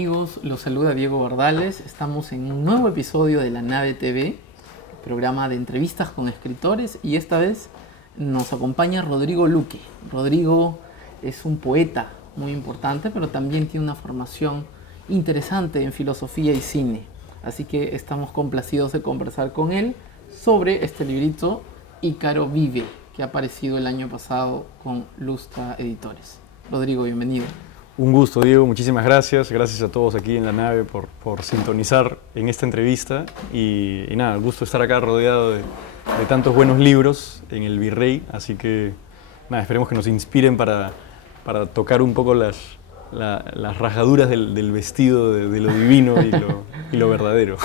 amigos? Los saluda Diego Bardales. Estamos en un nuevo episodio de La Nave TV, programa de entrevistas con escritores, y esta vez nos acompaña Rodrigo Luque. Rodrigo es un poeta muy importante, pero también tiene una formación interesante en filosofía y cine. Así que estamos complacidos de conversar con él sobre este librito Ícaro Vive, que ha aparecido el año pasado con Lustra Editores. Rodrigo, bienvenido. Un gusto, Diego, muchísimas gracias. Gracias a todos aquí en la nave por sintonizar en esta entrevista. Y nada, el gusto de estar acá rodeado de tantos buenos libros en el Virrey. Así que nada, esperemos que nos inspiren para tocar un poco las rajaduras del vestido de lo divino y lo verdadero.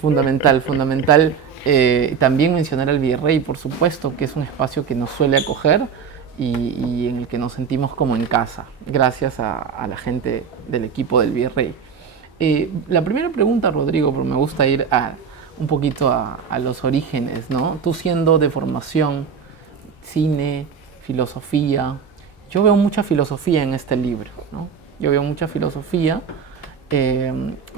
Fundamental. También mencionar al Virrey, por supuesto, que es un espacio que nos suele acoger y en el que nos sentimos como en casa, gracias a la gente del equipo del Virrey. La primera pregunta, Rodrigo, pero me gusta ir un poquito a los orígenes, ¿no? Tú siendo de formación, cine, filosofía, yo veo mucha filosofía en este libro, ¿no? Yo veo mucha filosofía,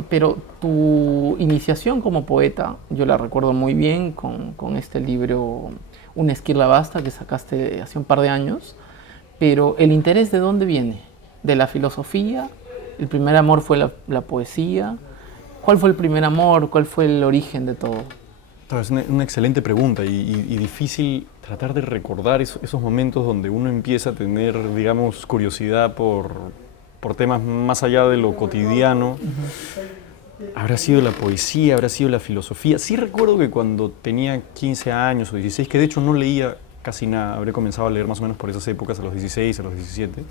pero tu iniciación como poeta, yo la recuerdo muy bien con este libro Una esquirla basta, que sacaste hace un par de años. Pero el interés, ¿de dónde viene? ¿De la filosofía? ¿El primer amor fue la poesía? ¿Cuál fue el primer amor? ¿Cuál fue el origen de todo? Es una excelente pregunta y difícil tratar de recordar esos momentos donde uno empieza a tener, digamos, curiosidad por temas más allá de lo cotidiano. Habrá sido la poesía, habrá sido la filosofía. Sí recuerdo que cuando tenía 15 años o 16, que de hecho no leía casi nada, habré comenzado a leer más o menos por esas épocas, a los 16, a los 17.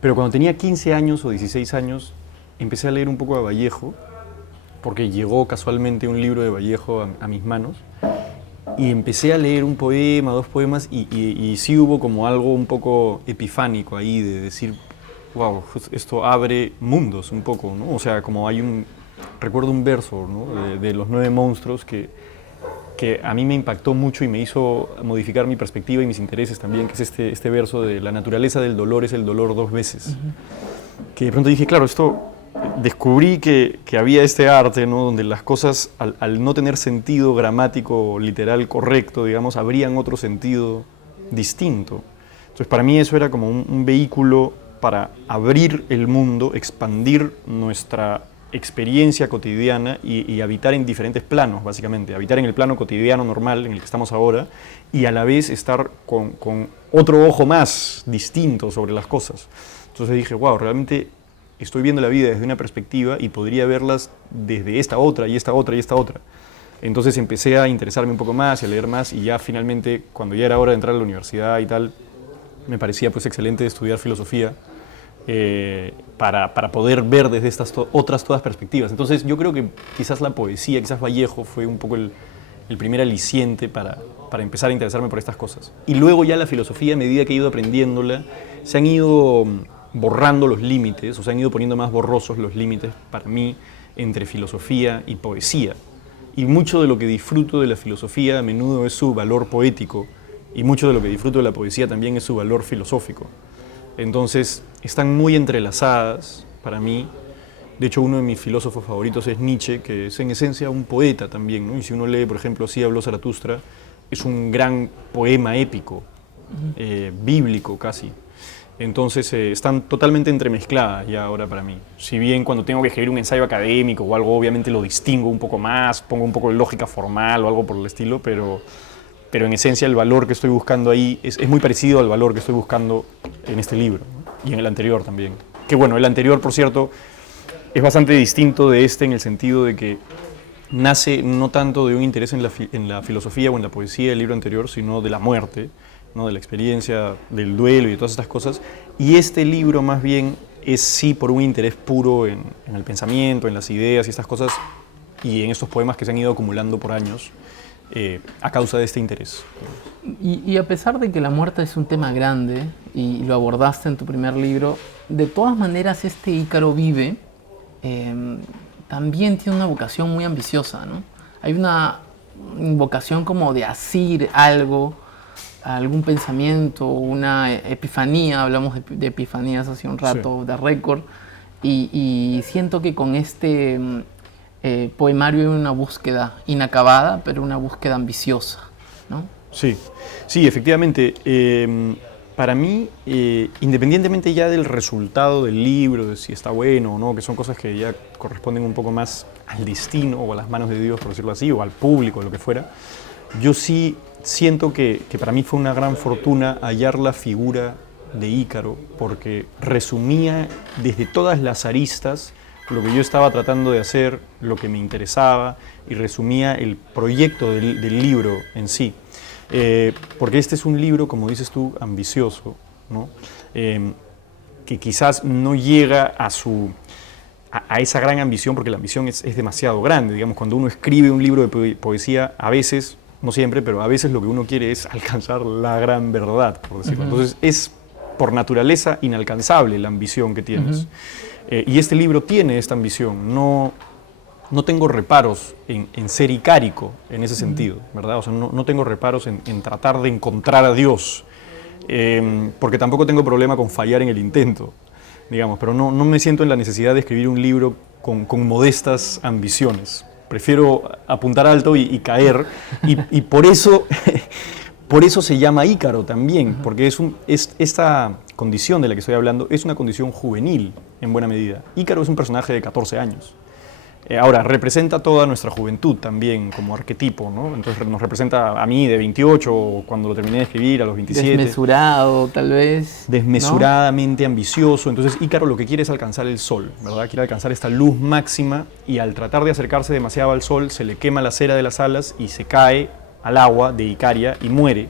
Pero cuando tenía 15 años o 16 años, empecé a leer un poco a Vallejo, porque llegó casualmente un libro de Vallejo a mis manos, y empecé a leer un poema, dos poemas, y sí hubo como algo un poco epifánico ahí, de decir, wow, esto abre mundos un poco, ¿no? O sea, como recuerdo un verso, ¿no? de Los Nueve Monstruos que a mí me impactó mucho y me hizo modificar mi perspectiva y mis intereses también, que es este verso de la naturaleza del dolor es el dolor dos veces. Que de pronto dije, claro, descubrí que había este arte, ¿no? Donde las cosas, al no tener sentido gramático literal correcto, digamos, habrían otro sentido distinto. Entonces, para mí eso era como un vehículo para abrir el mundo, expandir nuestra experiencia cotidiana y habitar en diferentes planos, básicamente. Habitar en el plano cotidiano normal en el que estamos ahora y a la vez estar con otro ojo más distinto sobre las cosas. Entonces dije, wow, realmente estoy viendo la vida desde una perspectiva y podría verlas desde esta otra y esta otra y esta otra. Entonces empecé a interesarme un poco más y a leer más y ya finalmente, cuando ya era hora de entrar a la universidad y tal, me parecía pues excelente estudiar filosofía. Para poder ver desde estas otras todas perspectivas. Entonces yo creo que quizás la poesía, quizás Vallejo fue un poco el primer aliciente para empezar a interesarme por estas cosas. Y luego ya la filosofía, a medida que he ido aprendiéndola, se han ido borrando los límites, o se han ido poniendo más borrosos los límites para mí entre filosofía y poesía. Y mucho de lo que disfruto de la filosofía a menudo es su valor poético, y mucho de lo que disfruto de la poesía también es su valor filosófico. Entonces, están muy entrelazadas para mí. De hecho, uno de mis filósofos favoritos es Nietzsche, que es en esencia un poeta también, ¿no? Y si uno lee, por ejemplo, Así habló Zaratustra, es un gran poema épico, bíblico casi. Entonces, están totalmente entremezcladas ya ahora para mí. Si bien cuando tengo que escribir un ensayo académico o algo, obviamente lo distingo un poco más, pongo un poco de lógica formal o algo por el estilo, pero en esencia el valor que estoy buscando ahí es muy parecido al valor que estoy buscando en este libro, ¿no? Y en el anterior también. Que bueno, el anterior, por cierto, es bastante distinto de este en el sentido de que nace no tanto de un interés en la filosofía o en la poesía del libro anterior, sino de la muerte, ¿no? De la experiencia, del duelo y de todas estas cosas. Y este libro más bien es sí por un interés puro en el pensamiento, en las ideas y estas cosas, y en estos poemas que se han ido acumulando por años. A causa de este interés. Y a pesar de que la muerte es un tema grande y lo abordaste en tu primer libro, de todas maneras este Ícaro Vive también tiene una vocación muy ambiciosa, ¿no? Hay una vocación como de asir algo, algún pensamiento, una epifanía, hablamos de epifanías hace un rato, sí, de récord, y siento que con este poemario hay una búsqueda inacabada, pero una búsqueda ambiciosa, ¿no? Sí, sí, efectivamente. Para mí, independientemente ya del resultado del libro, de si está bueno o no, que son cosas que ya corresponden un poco más al destino o a las manos de Dios, por decirlo así, o al público, lo que fuera, yo sí siento que para mí fue una gran fortuna hallar la figura de Ícaro, porque resumía desde todas las aristas lo que yo estaba tratando de hacer, lo que me interesaba, y resumía el proyecto del libro en sí. Porque este es un libro, como dices tú, ambicioso, ¿no? Que quizás no llega a esa gran ambición, porque la ambición es demasiado grande. Digamos, cuando uno escribe un libro de poesía, a veces, no siempre, pero a veces lo que uno quiere es alcanzar la gran verdad, por decirlo. Entonces es por naturaleza inalcanzable la ambición que tienes. Y este libro tiene esta ambición. No tengo reparos en ser icárico en ese sentido, ¿verdad? O sea, no tengo reparos en tratar de encontrar a Dios, porque tampoco tengo problema con fallar en el intento, digamos, pero no me siento en la necesidad de escribir un libro con modestas ambiciones. Prefiero apuntar alto y caer, y por eso, por eso se llama Ícaro también, porque esta condición de la que estoy hablando es una condición juvenil en buena medida. Ícaro es un personaje de 14 años. Ahora, representa toda nuestra juventud también como arquetipo, ¿no? Entonces nos representa a mí de 28, cuando lo terminé de escribir, a los 27. Desmesurado, tal vez. Desmesuradamente, ¿no? Ambicioso. Entonces Ícaro lo que quiere es alcanzar el sol, ¿verdad? Quiere alcanzar esta luz máxima, y al tratar de acercarse demasiado al sol, se le quema la cera de las alas y se cae al agua de Icaria y muere.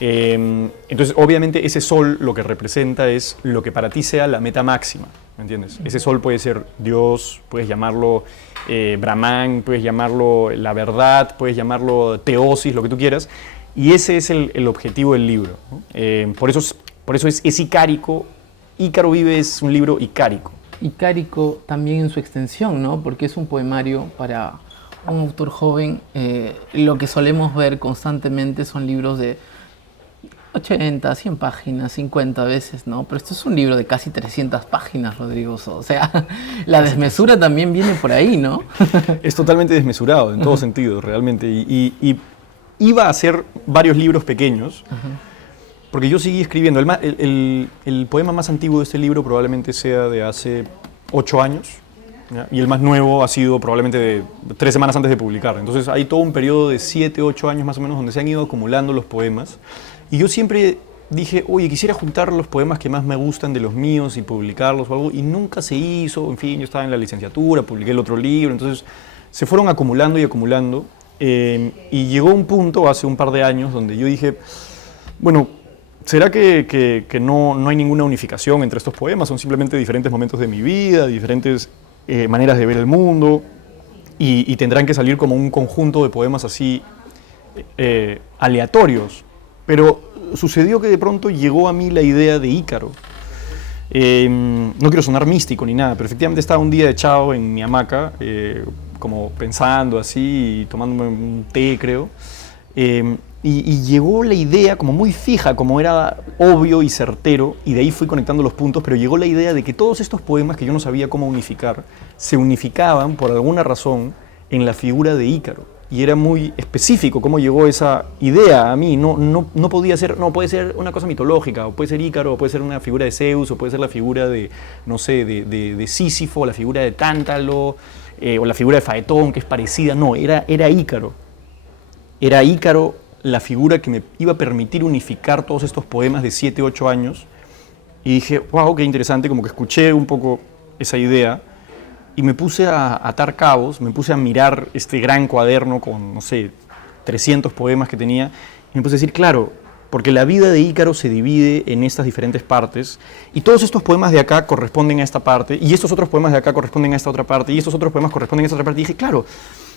Entonces, obviamente, ese sol lo que representa es lo que para ti sea la meta máxima, ¿me entiendes? Ese sol puede ser Dios, puedes llamarlo Brahman, puedes llamarlo la verdad, puedes llamarlo teosis, lo que tú quieras, y ese es el objetivo del libro, ¿no? Por eso es icárico. Ícaro vive es un libro icárico. Icárico también en su extensión, ¿no? Porque es un poemario para un autor joven. Lo que solemos ver constantemente son libros de 80, 100 páginas, 50 veces, ¿no? Pero esto es un libro de casi 300 páginas, Rodrigo. O sea, la desmesura también viene por ahí, ¿no? Es totalmente desmesurado en todo sentido, realmente. Y iba a hacer varios libros pequeños, porque yo seguí escribiendo. El poema más antiguo de este libro probablemente sea de hace 8 años, ¿ya? Y el más nuevo ha sido probablemente de 3 semanas antes de publicar. Entonces hay todo un periodo de 7, 8 años más o menos donde se han ido acumulando los poemas. Y yo siempre dije, oye, quisiera juntar los poemas que más me gustan de los míos y publicarlos o algo, y nunca se hizo. En fin, yo estaba en la licenciatura, publiqué el otro libro, entonces se fueron acumulando y acumulando, y llegó un punto hace un par de años donde yo dije, bueno, ¿será que no hay ninguna unificación entre estos poemas? Son simplemente diferentes momentos de mi vida, diferentes maneras de ver el mundo, y tendrán que salir como un conjunto de poemas así aleatorios. Pero sucedió que de pronto llegó a mí la idea de Ícaro. No quiero sonar místico ni nada, pero efectivamente estaba un día echado en mi hamaca, como pensando así, y tomándome un té, creo. Y llegó la idea como muy fija, como era obvio y certero, y de ahí fui conectando los puntos, pero llegó la idea de que todos estos poemas que yo no sabía cómo unificar, se unificaban por alguna razón en la figura de Ícaro. Y era muy específico cómo llegó esa idea a mí. No podía ser, no puede ser una cosa mitológica, o puede ser Ícaro, o puede ser una figura de Zeus, o puede ser la figura de, no sé, de Sísifo, o la figura de Tántalo, o la figura de Faetón, que es parecida. No, era Ícaro. Era Ícaro la figura que me iba a permitir unificar todos estos poemas de 7, 8 años. Y dije, wow, qué interesante, como que escuché un poco esa idea. Y me puse a atar cabos, me puse a mirar este gran cuaderno con, no sé, 300 poemas que tenía, y me puse a decir, claro, porque la vida de Ícaro se divide en estas diferentes partes, y todos estos poemas de acá corresponden a esta parte, y estos otros poemas de acá corresponden a esta otra parte, y estos otros poemas corresponden a esta otra parte. Y dije, claro,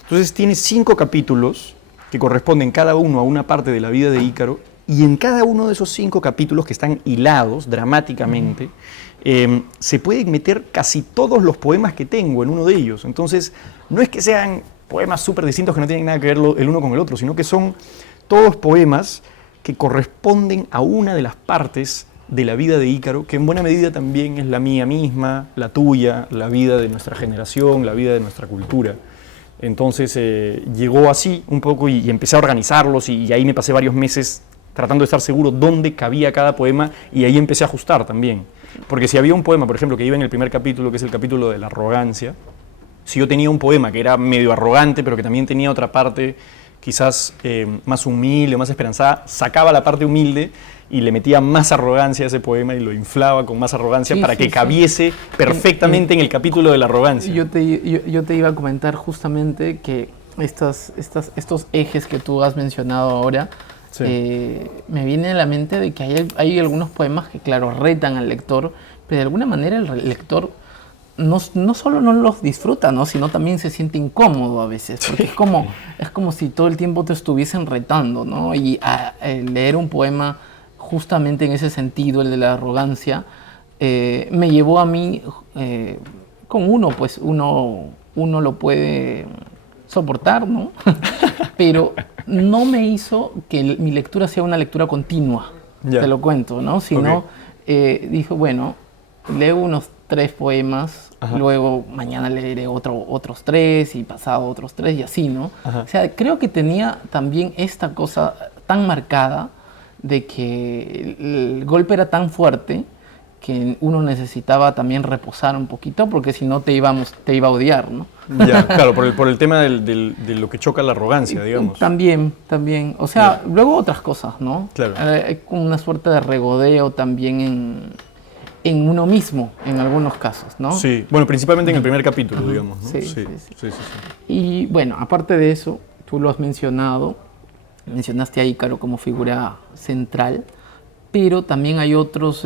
entonces tiene 5 capítulos que corresponden cada uno a una parte de la vida de Ícaro, y en cada uno de esos 5 capítulos que están hilados dramáticamente, se pueden meter casi todos los poemas que tengo en uno de ellos. Entonces, no es que sean poemas súper distintos que no tienen nada que ver el uno con el otro, sino que son todos poemas que corresponden a una de las partes de la vida de Ícaro, que en buena medida también es la mía misma, la tuya, la vida de nuestra generación, la vida de nuestra cultura. Entonces llegó así un poco y empecé a organizarlos y ahí me pasé varios meses tratando de estar seguro dónde cabía cada poema y ahí empecé a ajustar también. Porque si había un poema, por ejemplo, que iba en el primer capítulo, que es el capítulo de la arrogancia, si yo tenía un poema que era medio arrogante, pero que también tenía otra parte quizás más humilde, más esperanzada, sacaba la parte humilde y le metía más arrogancia a ese poema y lo inflaba con más arrogancia para que cabiese perfectamente en el capítulo de la arrogancia. Yo te iba a comentar justamente que estos ejes que tú has mencionado ahora, me viene a la mente de que hay algunos poemas que, claro, retan al lector, pero de alguna manera el lector no solo no los disfruta, ¿no? Sino también se siente incómodo a veces, porque es como si todo el tiempo te estuviesen retando, ¿no? Y leer un poema justamente en ese sentido, el de la arrogancia, me llevó a mí, con uno lo puede soportar, ¿no? Pero no me hizo que mi lectura sea una lectura continua, te lo cuento, ¿no? Sino dijo, bueno, leo unos 3 poemas, luego mañana leeré otros 3 y pasado otros 3 y así, ¿no? O sea, creo que tenía también esta cosa tan marcada de que el golpe era tan fuerte que uno necesitaba también reposar un poquito, porque si no te iba a odiar, ¿no? Ya, claro, por el tema de lo que choca la arrogancia, digamos. También. O sea, luego otras cosas, ¿no? Claro. Hay una suerte de regodeo también en uno mismo, en algunos casos, ¿no? Sí, bueno, principalmente en el primer capítulo, digamos, ¿no? Sí. Y bueno, aparte de eso, tú lo has mencionaste a Ícaro como figura central, pero también hay otros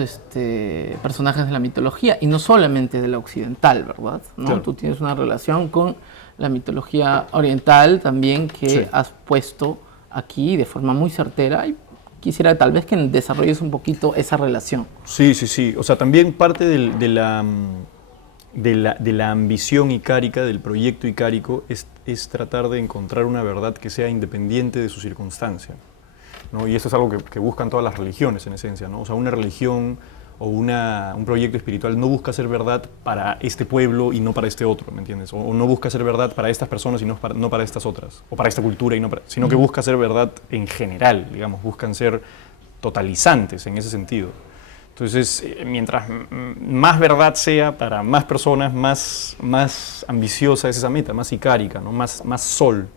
personajes de la mitología, y no solamente de la occidental, ¿verdad? ¿No? Claro. Tú tienes una relación con la mitología oriental también que has puesto aquí de forma muy certera, y quisiera tal vez que desarrolles un poquito esa relación. Sí. O sea, también parte de la ambición icárica, del proyecto icárico, es tratar de encontrar una verdad que sea independiente de su circunstancia, ¿no? Y eso es algo que buscan todas las religiones en esencia, ¿no? O sea, una religión o un proyecto espiritual no busca ser verdad para este pueblo y no para este otro, ¿me entiendes? O no busca ser verdad para estas personas y no para estas otras, o para esta cultura, sino que busca ser verdad en general, digamos, buscan ser totalizantes en ese sentido. Entonces, mientras más verdad sea para más personas, más ambiciosa es esa meta, más icárica, ¿no? más sol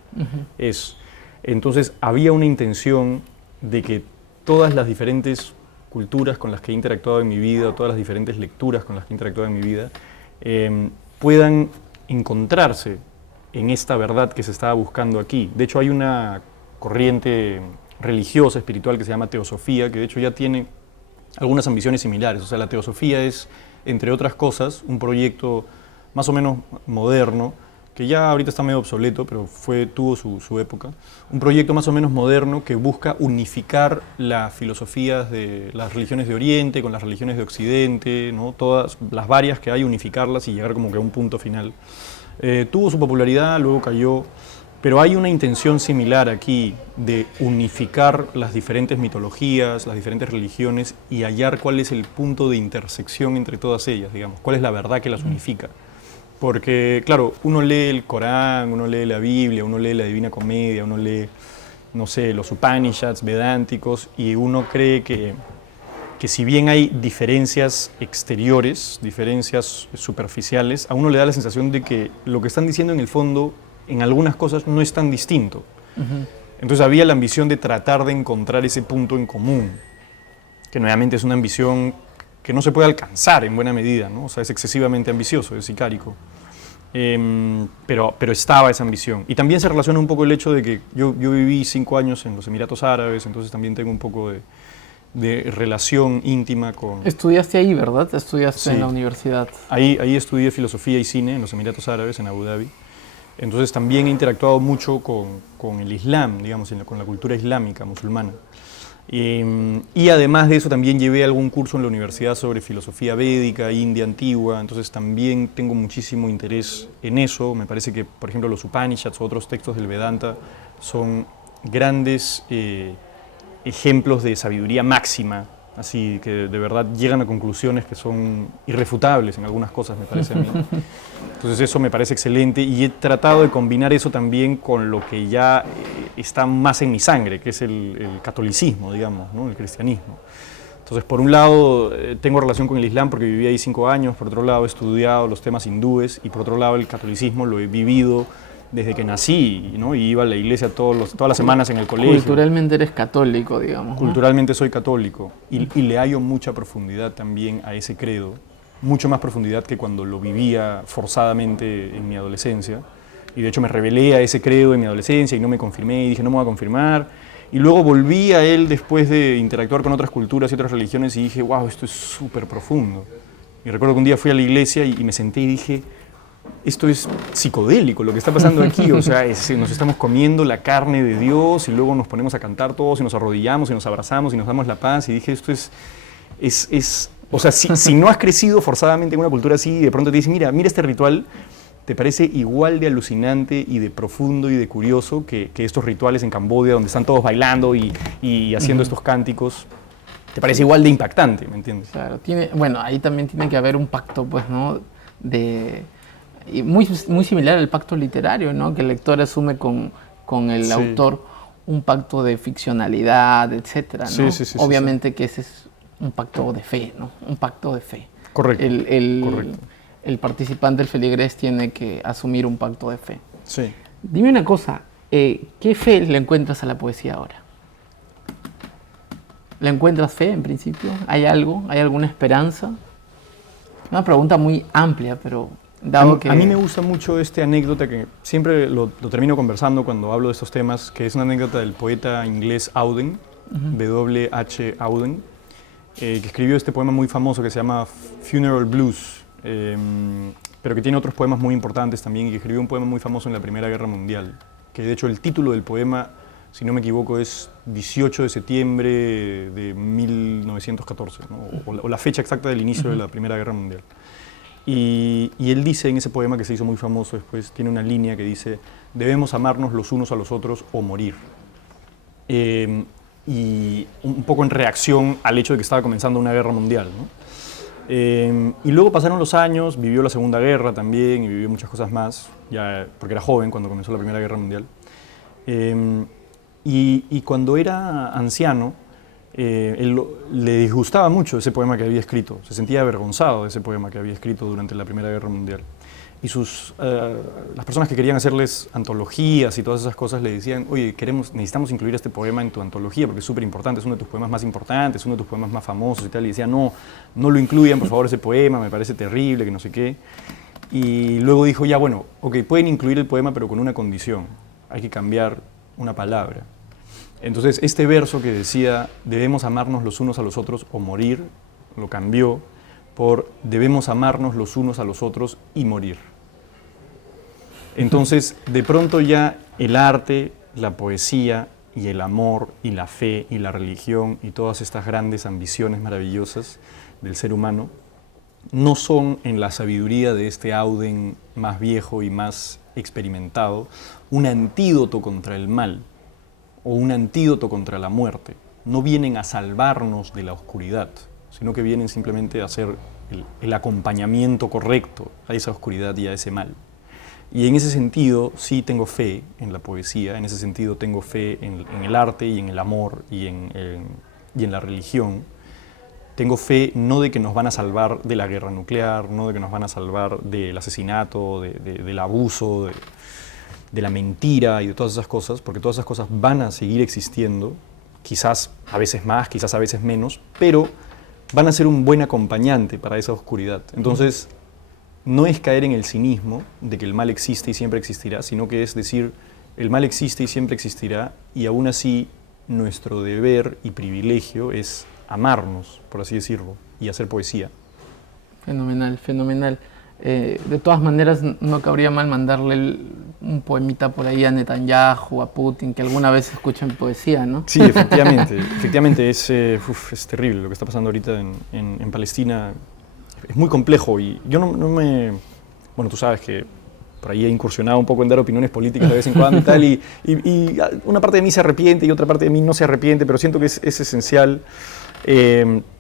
es. Entonces, había una intención de que todas las diferentes culturas con las que he interactuado en mi vida, todas las diferentes lecturas con las que he interactuado en mi vida, puedan encontrarse en esta verdad que se estaba buscando aquí. De hecho, hay una corriente religiosa, espiritual, que se llama teosofía, que de hecho ya tiene algunas ambiciones similares. O sea, la teosofía es, entre otras cosas, un proyecto más o menos moderno, que ya ahorita está medio obsoleto, pero tuvo su época. Un proyecto más o menos moderno que busca unificar las filosofías de las religiones de Oriente con las religiones de Occidente, ¿no? Todas las varias que hay, unificarlas y llegar como que a un punto final. Tuvo su popularidad, luego cayó, pero hay una intención similar aquí de unificar las diferentes mitologías, las diferentes religiones y hallar cuál es el punto de intersección entre todas ellas, digamos, cuál es la verdad que las unifica. Porque, claro, uno lee el Corán, uno lee la Biblia, uno lee la Divina Comedia, uno lee, no sé, los Upanishads vedánticos, y uno cree que si bien hay diferencias exteriores, diferencias superficiales, a uno le da la sensación de que lo que están diciendo en el fondo, en algunas cosas, no es tan distinto. Entonces había la ambición de tratar de encontrar ese punto en común, que nuevamente es una ambición que no se puede alcanzar en buena medida, ¿no? O sea, es excesivamente ambicioso, es icárico. Pero estaba esa ambición. Y también se relaciona un poco el hecho de que yo viví 5 años en los Emiratos Árabes, entonces también tengo un poco de relación íntima con... Estudiaste ahí, ¿verdad? Estudiaste en la universidad. Ahí estudié filosofía y cine en los Emiratos Árabes, en Abu Dhabi. Entonces también he interactuado mucho con el Islam, digamos, con la cultura islámica, musulmana. Y además de eso también llevé algún curso en la universidad sobre filosofía védica, India antigua, entonces también tengo muchísimo interés en eso. Me parece que, por ejemplo, los Upanishads o otros textos del Vedanta son grandes ejemplos de sabiduría máxima así que de verdad llegan a conclusiones que son irrefutables en algunas cosas, me parece a mí. Entonces eso me parece excelente y he tratado de combinar eso también con lo que ya está más en mi sangre, que es el catolicismo, digamos, ¿no? El cristianismo. Entonces, por un lado, tengo relación con el Islam porque viví ahí 5 años, por otro lado, he estudiado los temas hindúes y por otro lado, el catolicismo lo he vivido desde que nací, ¿no? Y iba a la iglesia todas las semanas en el colegio. Culturalmente eres católico, digamos, ¿no? Culturalmente soy católico y le hallo mucha profundidad también a ese credo, mucho más profundidad que cuando lo vivía forzadamente en mi adolescencia. Y de hecho me rebelé a ese credo en mi adolescencia y no me confirmé y dije no me voy a confirmar. Y luego volví a él después de interactuar con otras culturas y otras religiones y dije, wow, esto es súper profundo. Y recuerdo que un día fui a la iglesia y me senté y dije, esto es psicodélico lo que está pasando aquí, o sea, nos estamos comiendo la carne de Dios y luego nos ponemos a cantar todos y nos arrodillamos y nos abrazamos y nos damos la paz y dije, esto o sea, si no has crecido forzadamente en una cultura así y de pronto te dicen, mira este ritual, te parece igual de alucinante y de profundo y de curioso que estos rituales en Camboya donde están todos bailando y haciendo estos cánticos, te parece igual de impactante, ¿me entiendes? Claro, bueno, ahí también tiene que haber un pacto, pues, ¿no? Y muy similar al pacto literario, ¿no? Que el lector asume con el autor un pacto de ficcionalidad, etcétera, ¿no? Obviamente que ese es un pacto de fe, ¿no? Un pacto de fe. Correcto. Correcto. El participante del feligrés tiene que asumir un pacto de fe. Sí. Dime una cosa, ¿qué fe le encuentras a la poesía ahora? ¿Le encuentras fe en principio? ¿Hay algo? ¿Hay alguna esperanza? Una pregunta muy amplia, pero dado que... A mí me gusta mucho esta anécdota que siempre lo termino conversando cuando hablo de estos temas, que es una anécdota del poeta inglés Auden, W.H. Auden, que escribió este poema muy famoso que se llama Funeral Blues, pero que tiene otros poemas muy importantes también y que escribió un poema muy famoso en la Primera Guerra Mundial, que de hecho el título del poema, si no me equivoco, es 18 de septiembre de 1914, ¿no? o la fecha exacta del inicio de la Primera Guerra Mundial. Y él dice en ese poema que se hizo muy famoso después, tiene una línea que dice, debemos amarnos los unos a los otros o morir. Y un poco en reacción al hecho de que estaba comenzando una guerra mundial, ¿no? Y luego pasaron los años, vivió la Segunda Guerra también y vivió muchas cosas más, ya, porque era joven cuando comenzó la Primera Guerra Mundial. Y cuando era anciano, le disgustaba mucho ese poema que había escrito, se sentía avergonzado de ese poema que había escrito durante la Primera Guerra Mundial. Y las personas que querían hacerles antologías y todas esas cosas le decían, oye, necesitamos incluir este poema en tu antología porque es súper importante, es uno de tus poemas más importantes, uno de tus poemas más famosos y tal. Y decían, no lo incluyan, por favor, ese poema, me parece terrible, que no sé qué. Y luego dijo, ya, bueno, ok, pueden incluir el poema, pero con una condición, hay que cambiar una palabra. Entonces, este verso que decía, debemos amarnos los unos a los otros o morir, lo cambió por debemos amarnos los unos a los otros y morir. Entonces, de pronto ya el arte, la poesía y el amor y la fe y la religión y todas estas grandes ambiciones maravillosas del ser humano no son en la sabiduría de este Auden más viejo y más experimentado un antídoto contra el mal o un antídoto contra la muerte. No vienen a salvarnos de la oscuridad, sino que vienen simplemente a hacer el acompañamiento correcto a esa oscuridad y a ese mal. Y en ese sentido sí tengo fe en la poesía, en ese sentido tengo fe en el arte y en el amor y en la religión. Tengo fe no de que nos van a salvar de la guerra nuclear, no de que nos van a salvar del asesinato, del abuso, de la mentira y de todas esas cosas, porque todas esas cosas van a seguir existiendo, quizás a veces más, quizás a veces menos, pero van a ser un buen acompañante para esa oscuridad. Entonces, no es caer en el cinismo de que el mal existe y siempre existirá, sino que es decir, el mal existe y siempre existirá, y aún así nuestro deber y privilegio es amarnos, por así decirlo, y hacer poesía. Fenomenal, fenomenal. De todas maneras, no cabría mal mandarle un poemita por ahí a Netanyahu, a Putin, que alguna vez escuchen poesía, ¿no? Sí, efectivamente, efectivamente es terrible lo que está pasando ahorita en Palestina. Es muy complejo y yo no me... Bueno, tú sabes que por ahí he incursionado un poco en dar opiniones políticas de vez en cuando y tal, y una parte de mí se arrepiente y otra parte de mí no se arrepiente, pero siento que es esencial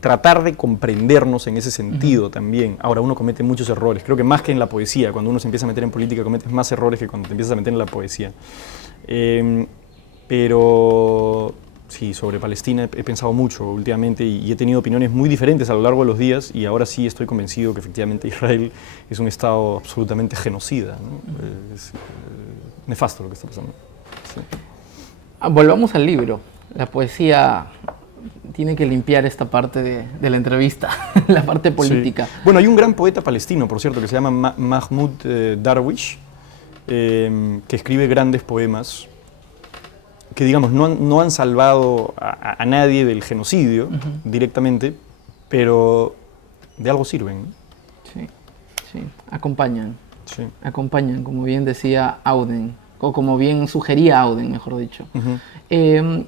tratar de comprendernos en ese sentido también. Ahora, uno comete muchos errores, creo que más que en la poesía, cuando uno se empieza a meter en política cometes más errores que cuando te empiezas a meter en la poesía. Pero sí, sobre Palestina he pensado mucho últimamente y he tenido opiniones muy diferentes a lo largo de los días, y ahora sí estoy convencido que efectivamente Israel es un Estado absolutamente genocida, ¿no? Es nefasto lo que está pasando. Sí. Volvamos al libro. La poesía tiene que limpiar esta parte de la entrevista, la parte política. Sí. Bueno, hay un gran poeta palestino, por cierto, que se llama Mahmoud Darwish, que escribe grandes poemas que, digamos, no han salvado a nadie del genocidio directamente, pero de algo sirven. Sí, sí, acompañan. Sí. Acompañan, como bien decía Auden, o como bien sugería Auden, mejor dicho. En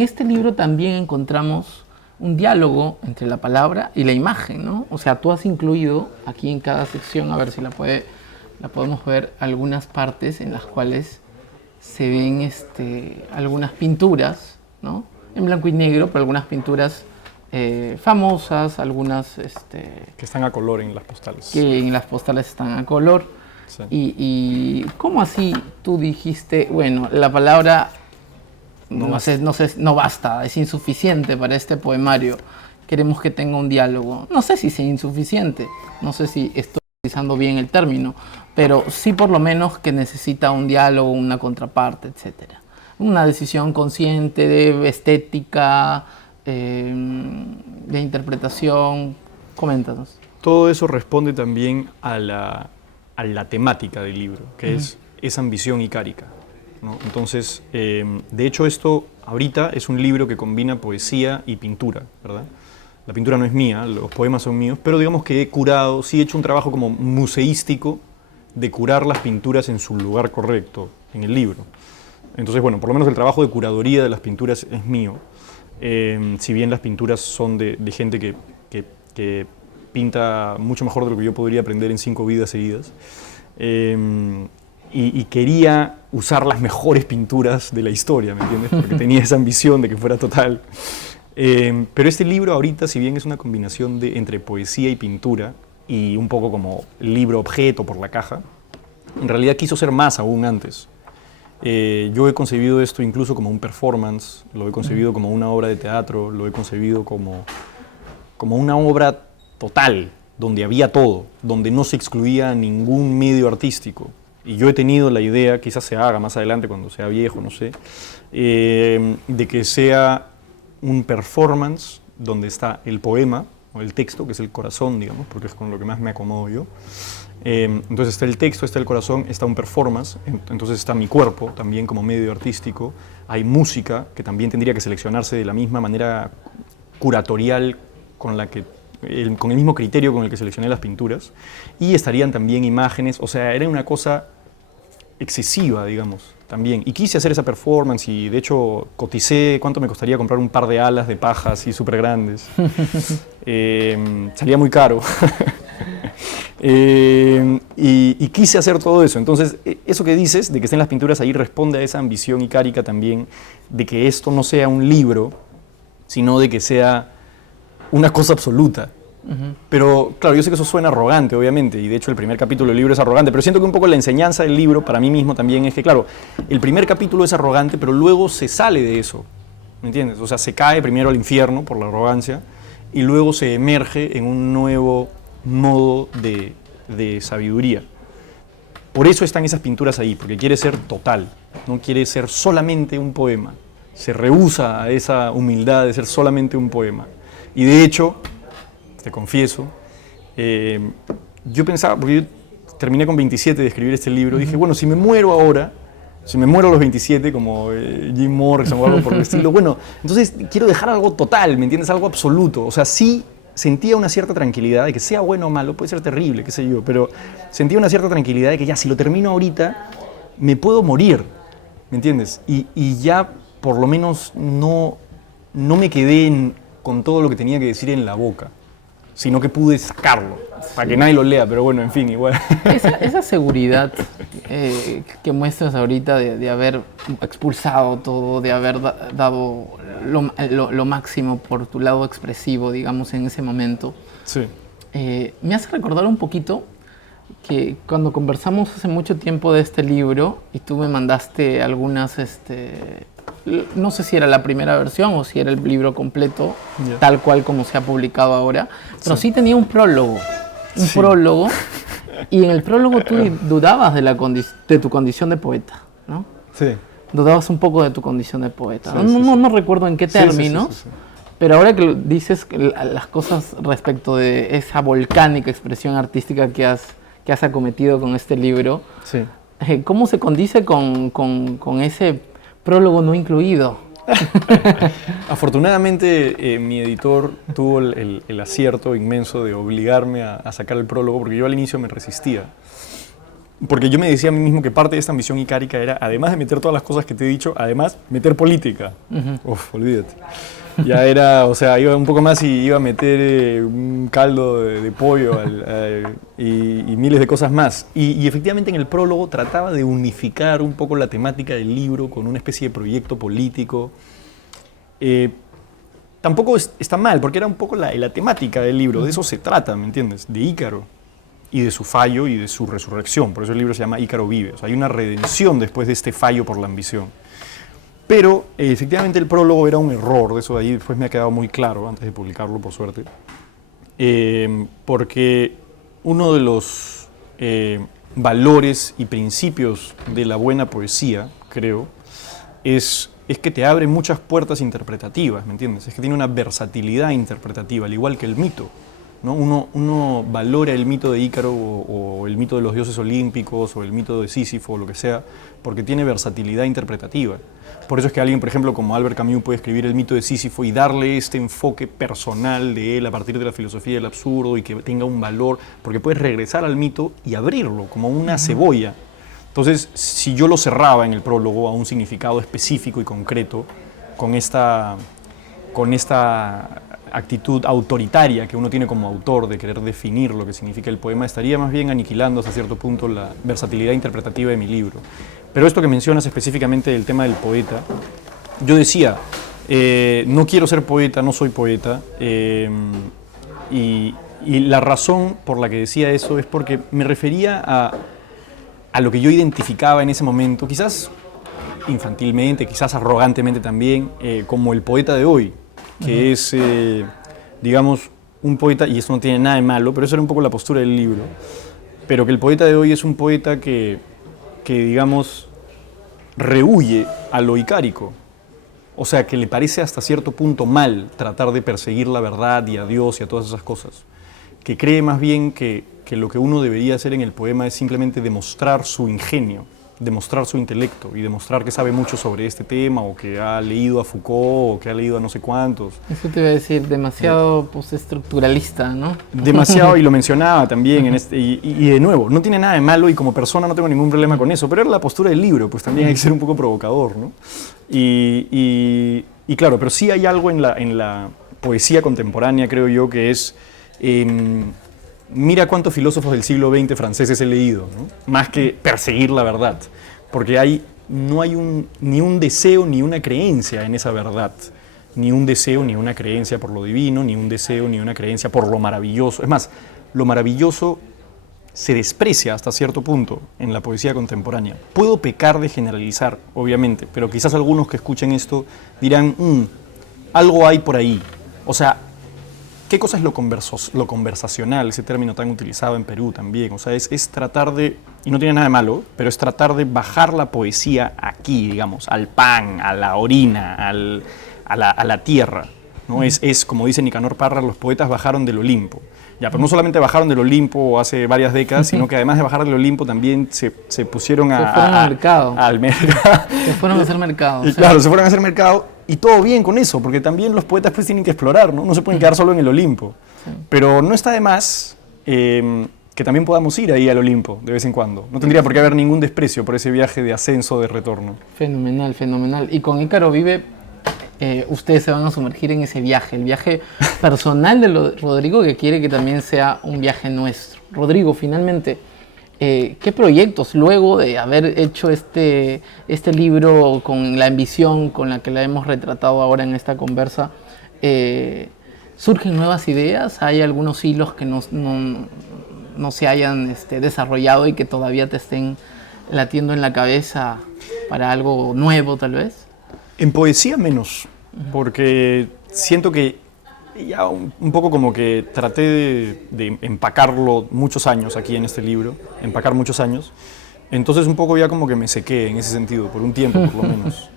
este libro también encontramos un diálogo entre la palabra y la imagen, ¿no? O sea, tú has incluido aquí en cada sección, a ver si la podemos ver, algunas partes en las cuales se ven algunas pinturas, ¿no? En blanco y negro, pero algunas pinturas famosas, algunas que están a color en las postales. Que en las postales están a color. Sí. Y ¿cómo así tú dijiste, bueno, la palabra no basta, es insuficiente para este poemario, queremos que tenga un diálogo? No sé si sea insuficiente, no sé si estoy utilizando bien el término, pero sí por lo menos que necesita un diálogo, una contraparte, etc. Una decisión consciente de estética, de interpretación. Coméntanos. Todo eso responde también a la temática del libro, que es ambición icárica, ¿no? Entonces, de hecho, esto ahorita es un libro que combina poesía y pintura, ¿verdad? La pintura no es mía, los poemas son míos, pero digamos que he curado, sí he hecho un trabajo como museístico de curar las pinturas en su lugar correcto en el libro. Entonces, bueno, por lo menos el trabajo de curaduría de las pinturas es mío, si bien las pinturas son de gente que pinta mucho mejor de lo que yo podría aprender en 5 vidas seguidas. Y quería usar las mejores pinturas de la historia, ¿me entiendes? Porque tenía esa ambición de que fuera total. Pero este libro ahorita, si bien es una combinación entre poesía y pintura, y un poco como libro-objeto por la caja, en realidad quiso ser más aún antes. Yo he concebido esto incluso como un performance, lo he concebido como una obra de teatro, lo he concebido como una obra total, donde había todo, donde no se excluía ningún medio artístico. Y yo he tenido la idea, quizás se haga más adelante cuando sea viejo, no sé, de que sea un performance donde está el poema, o el texto, que es el corazón, digamos, porque es con lo que más me acomodo yo. Entonces está el texto, está el corazón, está un performance, entonces está mi cuerpo también como medio artístico, hay música que también tendría que seleccionarse de la misma manera curatorial con el mismo criterio con el que seleccioné las pinturas, y estarían también imágenes, o sea, era una cosa excesiva, digamos, también. Y quise hacer esa performance y de hecho coticé cuánto me costaría comprar un par de alas de paja así súper grandes. Salía muy caro. Y quise hacer todo eso. Entonces, eso que dices, de que estén las pinturas ahí, responde a esa ambición icárica también, de que esto no sea un libro, sino de que sea una cosa absoluta. Pero, claro, yo sé que eso suena arrogante, obviamente, y de hecho el primer capítulo del libro es arrogante, pero siento que un poco la enseñanza del libro, para mí mismo también, es que, claro, el primer capítulo es arrogante, pero luego se sale de eso, ¿me entiendes? O sea, se cae primero al infierno por la arrogancia, y luego se emerge en un nuevo modo de sabiduría. Por eso están esas pinturas ahí, porque quiere ser total, no quiere ser solamente un poema, se rehúsa a esa humildad de ser solamente un poema. Y de hecho, te confieso, yo pensaba, porque yo terminé con 27 de escribir este libro, dije, bueno, si me muero ahora, si me muero a los 27, como Jim Morrison o algo por el estilo, bueno, entonces quiero dejar algo total, ¿me entiendes? Algo absoluto. O sea, sí sentía una cierta tranquilidad de que sea bueno o malo, puede ser terrible, qué sé yo, pero sentía una cierta tranquilidad de que ya, si lo termino ahorita, me puedo morir, ¿me entiendes? Y ya, por lo menos, no me quedé con todo lo que tenía que decir en la boca, sino que pude sacarlo, para que nadie lo lea, pero bueno, en fin, igual. Esa seguridad que muestras ahorita de haber expulsado todo, de haber dado lo máximo por tu lado expresivo, digamos, en ese momento. Sí. Me hace recordar un poquito que cuando conversamos hace mucho tiempo de este libro y tú me mandaste algunas, no sé si era la primera versión o si era el libro completo, tal cual como se ha publicado ahora, pero sí tenía un prólogo. Y en el prólogo tú dudabas de tu condición de poeta, ¿no? Sí. Dudabas un poco de tu condición de poeta. No recuerdo en qué términos, pero ahora que dices las cosas respecto de esa volcánica expresión artística que has acometido con este libro, ¿cómo se condice con ese prólogo no incluido? Afortunadamente mi editor tuvo el acierto inmenso de obligarme a sacar el prólogo, porque yo al inicio me resistía. Porque yo me decía a mí mismo que parte de esta ambición icárica era, además de meter todas las cosas que te he dicho, además meter política. Uf, olvídate. Ya era, o sea, iba un poco más y iba a meter un caldo de pollo y miles de cosas más. Y efectivamente en el prólogo trataba de unificar un poco la temática del libro con una especie de proyecto político. Tampoco está mal, porque era un poco la temática del libro, de eso se trata, ¿me entiendes? De Ícaro y de su fallo y de su resurrección. Por eso el libro se llama Ícaro vive. O sea, hay una redención después de este fallo por la ambición. Pero efectivamente el prólogo era un error, de eso de ahí después me ha quedado muy claro, antes de publicarlo por suerte, porque uno de los valores y principios de la buena poesía, creo, es que te abre muchas puertas interpretativas, ¿me entiendes? Es que tiene una versatilidad interpretativa, al igual que el mito, ¿no? Uno valora el mito de Ícaro o el mito de los dioses olímpicos o el mito de Sísifo o lo que sea, porque tiene versatilidad interpretativa. Por eso es que alguien, por ejemplo, como Albert Camus puede escribir el mito de Sísifo y darle este enfoque personal de él a partir de la filosofía del absurdo y que tenga un valor, porque puedes regresar al mito y abrirlo como una cebolla. Entonces, si yo lo cerraba en el prólogo a un significado específico y concreto, con esta actitud autoritaria que uno tiene como autor de querer definir lo que significa el poema, estaría más bien aniquilando hasta cierto punto la versatilidad interpretativa de mi libro. Pero esto que mencionas específicamente del tema del poeta, yo decía, no quiero ser poeta, no soy poeta, y la razón por la que decía eso es porque me refería a lo que yo identificaba en ese momento, quizás infantilmente, quizás arrogantemente también, como el poeta de hoy, que es, digamos, un poeta, y eso no tiene nada de malo, pero eso era un poco la postura del libro, pero que el poeta de hoy es un poeta que digamos, rehúye a lo icárico. O sea, que le parece hasta cierto punto mal tratar de perseguir la verdad y a Dios y a todas esas cosas. Que cree más bien que lo que uno debería hacer en el poema es simplemente demostrar su ingenio, demostrar su intelecto y demostrar que sabe mucho sobre este tema o que ha leído a Foucault o que ha leído a no sé cuántos. Eso te iba a decir, demasiado postestructuralista, ¿no? Demasiado, y lo mencionaba también, y de nuevo, no tiene nada de malo y como persona no tengo ningún problema con eso, pero era la postura del libro, pues también hay que ser un poco provocador, ¿no? Y claro, pero sí hay algo en la poesía contemporánea, creo yo, que es... mira cuántos filósofos del siglo XX franceses he leído, ¿no? Más que perseguir la verdad, porque no hay ni un deseo ni una creencia en esa verdad, ni un deseo ni una creencia por lo divino, ni un deseo ni una creencia por lo maravilloso. Es más, lo maravilloso se desprecia hasta cierto punto en la poesía contemporánea. Puedo pecar de generalizar, obviamente, pero quizás algunos que escuchen esto dirán, algo hay por ahí. O sea, ¿qué cosa es lo conversacional, ese término tan utilizado en Perú también? O sea, es tratar de, y no tiene nada de malo, pero es tratar de bajar la poesía aquí, digamos, al pan, a la orina, a la tierra, ¿no? Es como dice Nicanor Parra, los poetas bajaron del Olimpo. Ya, pero no solamente bajaron del Olimpo hace varias décadas, sino que además de bajar del Olimpo también se pusieron al mercado. Se fueron a hacer mercado. Y claro, se fueron a hacer mercado. Y todo bien con eso, porque también los poetas pues tienen que explorar, ¿no? No se pueden quedar solo en el Olimpo. Sí. Pero no está de más que también podamos ir ahí al Olimpo de vez en cuando. No tendría por qué haber ningún desprecio por ese viaje de ascenso, de retorno. Fenomenal, fenomenal. Y con Ícaro vive, ustedes se van a sumergir en ese viaje, el viaje personal de Rodrigo, que quiere que también sea un viaje nuestro. Rodrigo, finalmente, ¿Qué proyectos, luego de haber hecho este libro con la ambición con la que la hemos retratado ahora en esta conversa, surgen nuevas ideas? ¿Hay algunos hilos que no se hayan desarrollado y que todavía te estén latiendo en la cabeza para algo nuevo, tal vez? En poesía menos, porque siento que ya un poco como que traté de empacarlo muchos años aquí en este libro, empacar muchos años, entonces un poco ya como que me sequé en ese sentido, por un tiempo por lo menos.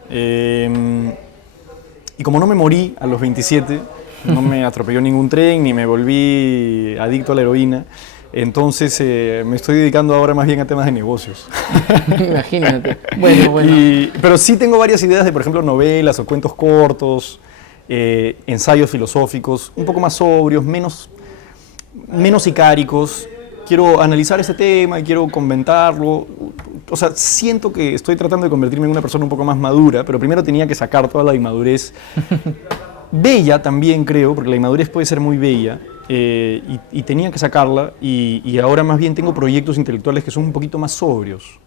Y como no me morí a los 27, no me atropelló ningún tren, ni me volví adicto a la heroína, entonces me estoy dedicando ahora más bien a temas de negocios. Imagínate. Bueno. Pero sí tengo varias ideas de, por ejemplo, novelas o cuentos cortos, ensayos filosóficos, un poco más sobrios, menos sicáricos. Quiero analizar ese tema y quiero comentarlo. O sea, siento que estoy tratando de convertirme en una persona un poco más madura, pero primero tenía que sacar toda la inmadurez. Bella también creo, porque la inmadurez puede ser muy bella, y tenía que sacarla, y ahora más bien tengo proyectos intelectuales que son un poquito más sobrios,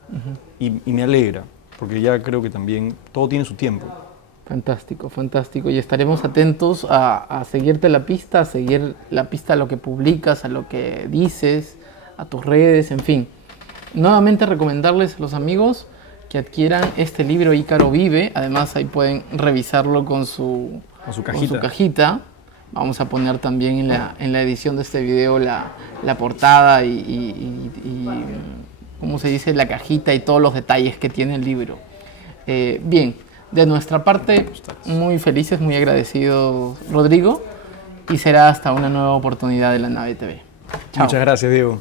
y me alegra, porque ya creo que también todo tiene su tiempo. Fantástico, fantástico. Y estaremos atentos a seguirte la pista, a seguir la pista a lo que publicas, a lo que dices, a tus redes, en fin. Nuevamente recomendarles a los amigos que adquieran este libro Ícaro Vive. Además ahí pueden revisarlo con su cajita. Vamos a poner también en la edición de este video la portada y ¿cómo se dice? La cajita y todos los detalles que tiene el libro. Bien, de nuestra parte, muy felices, muy agradecidos, Rodrigo, y será hasta una nueva oportunidad de La Nave TV. Chao. Muchas gracias, Diego.